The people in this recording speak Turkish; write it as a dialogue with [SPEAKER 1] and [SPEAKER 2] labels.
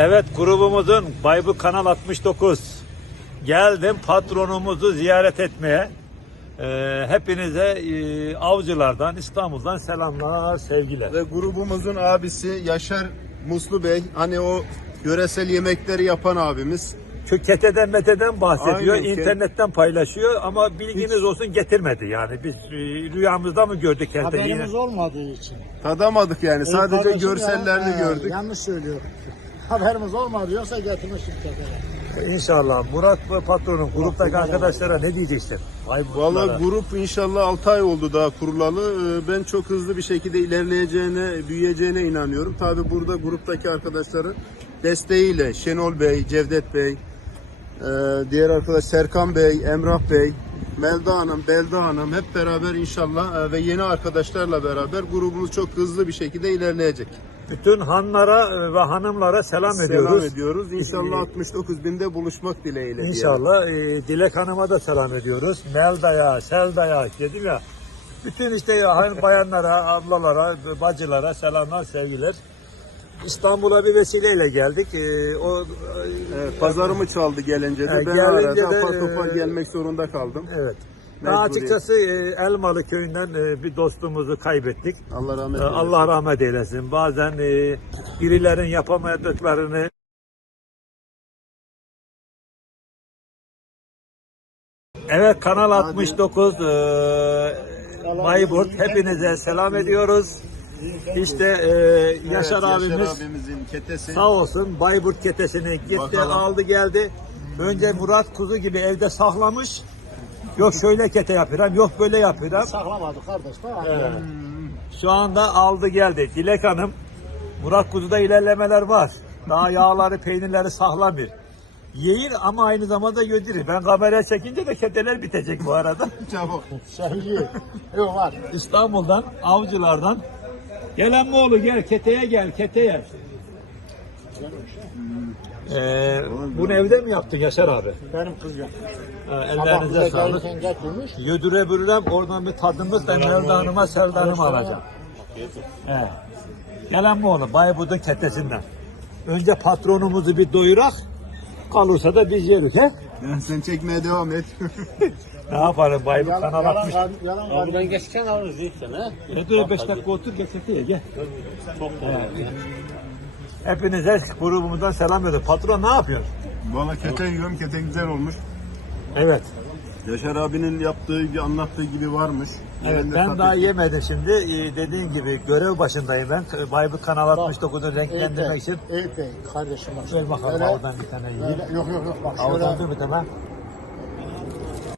[SPEAKER 1] Evet, grubumuzun Bayburt Kanal 69. Geldim patronumuzu ziyaret etmeye. Hepinize Avcılar'dan, İstanbul'dan selamlar, sevgiler.
[SPEAKER 2] Ve grubumuzun abisi Yaşar Muslu Bey, hani o yöresel yemekleri yapan abimiz.
[SPEAKER 1] Şu keteden meteden bahsediyor,
[SPEAKER 2] Aynen.
[SPEAKER 1] internetten paylaşıyor ama bilginiz olsun getirmedi yani. Biz rüyamızda mı gördük keteden?
[SPEAKER 3] Haberimiz olmadığı için.
[SPEAKER 2] Tadamadık yani, sadece
[SPEAKER 3] Kardeşim
[SPEAKER 2] görsellerini
[SPEAKER 3] ya,
[SPEAKER 2] gördük.
[SPEAKER 3] Yanlış söylüyorum. Haberimiz olmadı yoksa getirmiştik tekrar.
[SPEAKER 1] İnşallah. Murat ve patronun gruptaki arkadaşlara ne diyeceksin?
[SPEAKER 2] Valla grup inşallah 6 ay oldu daha kurulalı. Ben çok hızlı bir şekilde ilerleyeceğine, büyüyeceğine inanıyorum. Tabi burada gruptaki arkadaşların desteğiyle Şenol Bey, Cevdet Bey, diğer arkadaş Serkan Bey, Emrah Bey, Melda Hanım, Belda Hanım hep beraber inşallah ve yeni arkadaşlarla beraber grubumuz çok hızlı bir şekilde ilerleyecek.
[SPEAKER 1] Bütün hanlara ve hanımlara selam ediyoruz.
[SPEAKER 2] Selam ediyoruz. İnşallah 69 binde buluşmak dileğiyle.
[SPEAKER 1] İnşallah. Dilek Hanım'a da selam ediyoruz. Melda'ya, Selda'ya dedim ya. Bütün işte bayanlara, ablalara, bacılara selamlar, sevgiler. İstanbul'a bir vesileyle geldik.
[SPEAKER 2] Evet, pazarımı çaldı gelince de. Ben
[SPEAKER 1] gelince
[SPEAKER 2] arada
[SPEAKER 1] de,
[SPEAKER 2] apar topar gelmek zorunda kaldım.
[SPEAKER 1] Evet. Daha açıkçası Elmalı köyünden bir dostumuzu kaybettik.
[SPEAKER 2] Allah rahmet eylesin.
[SPEAKER 1] Allah rahmet eylesin. Bazen birilerin yapamadıklarını Evet, Kanal 69 Bayburt, hepinize selam ediyoruz. İşte Yaşar abimiz
[SPEAKER 2] abimizin ketesi.
[SPEAKER 1] sağ olsun Bayburt ketesini gitti,
[SPEAKER 2] Bakalım.
[SPEAKER 1] aldı geldi. Önce Murat kuzu gibi evde saklamış. Yok şöyle kete yapıyorum, yok böyle yapıyorum.
[SPEAKER 3] Saklamadık kardeş. Tamam.
[SPEAKER 1] Şu anda aldı geldi. Dilek Hanım, Murat kuzuda ilerlemeler var. Daha yağları, peynirleri sağlamır. Yiyir ama aynı zamanda götürür. Ben kameraya çekince de keteler bitecek bu arada.
[SPEAKER 2] Çabuk.
[SPEAKER 3] Şehri. Yok var.
[SPEAKER 1] İstanbul'dan, Avcılar'dan. Gelen mi oğlu gel, keteye gel, keteye. Bunu evde mi yaptın Yaşar abi?
[SPEAKER 3] Benim kızım.
[SPEAKER 1] Ellerinize sağlık.
[SPEAKER 3] Getirmiş.
[SPEAKER 1] Yödüre bürürem, oradan bir tadımız da Melda Hanım'a, Selda Hanım'a alacağım. Evet. Gelen mi oğlu? Bayburt'un ketesinden. Önce patronumuzu bir doyurak, kalırsa da biz yeriz he?
[SPEAKER 2] Ya sen çekmeye devam et.
[SPEAKER 1] Ne yaparım Bayburt Kanal 60.
[SPEAKER 3] Yalan
[SPEAKER 4] Buradan geçken alırız işte ne?
[SPEAKER 1] Dur 5 dakika otur gel keteye gel. Hepinize grubumuzdan selam veriyorum. Patron ne yapıyor?
[SPEAKER 2] Valla kete yiyorum, kete güzel olmuş.
[SPEAKER 1] Evet.
[SPEAKER 2] Yaşar abinin yaptığı, anlattığı gibi varmış.
[SPEAKER 1] Evet,
[SPEAKER 2] Yerinde
[SPEAKER 1] ben
[SPEAKER 2] tabii
[SPEAKER 1] daha
[SPEAKER 2] ki-
[SPEAKER 1] yemedim şimdi. Dediğim gibi görev başındayım ben. Bayburt Kanal 69'u renklendirmek için.
[SPEAKER 3] Eyüp Bey kardeşim bak.
[SPEAKER 1] Şöyle bakalım
[SPEAKER 3] Öyle-
[SPEAKER 1] oradan bir tane yiyeyim.
[SPEAKER 3] Yok. Bak
[SPEAKER 1] Oradan
[SPEAKER 3] şöyle.
[SPEAKER 1] dur bir tane.